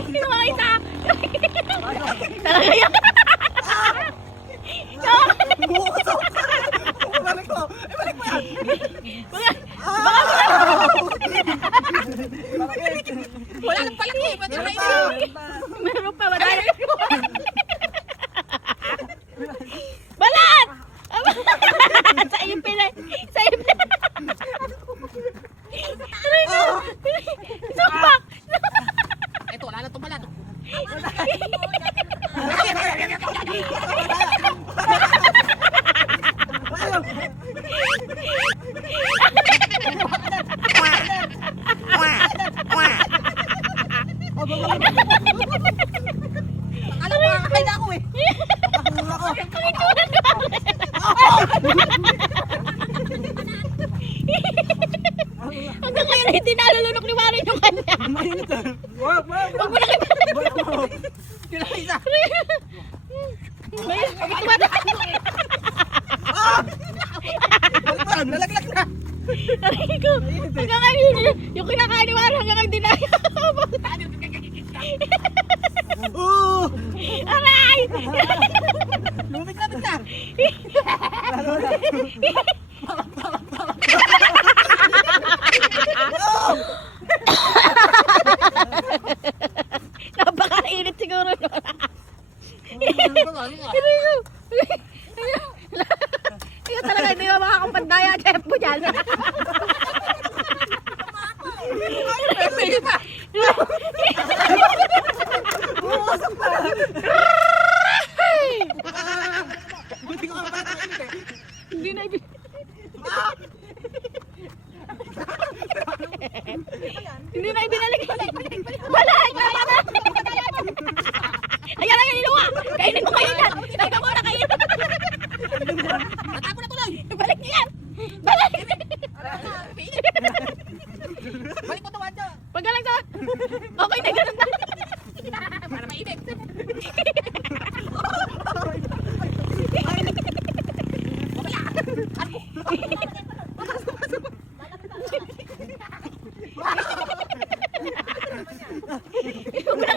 Hindi mo makita. Talaga yan. Balik ko. Balik mo yan. Wala nang palaki. Meron pa. Madali. Balat! Sa ipin eh. Sa ipin. Supak! Ito, wala na itong balat. Alam mo, kakay na ako eh. Hanggang ngayon hindi nalulunok ni Marin yung kanya. Mainit ah. Wag mo na kayo. Kinakita. Nalaglag na. Aray ko. Hanggang ngayon yung kinakain ni Marin hanggang ngayon hindi na. Aray! Lumig na bigla. Napakainit siguro nun. Ikaw talaga hindi mo makakampandaya chef mo dyan. Buti ko ang patakin eh. Hindi na ibig. Hindi na ibinalik. Balik! Ayan lang yung inuwa! Kainin mo kayo yan! Teka mo na kayo! Natapo na tuloy. Balik niyo yan! Balik! Balik mo ito, Wadyo. Pagalang sa... Okay na ganun na. Para mainit. Huwag mo na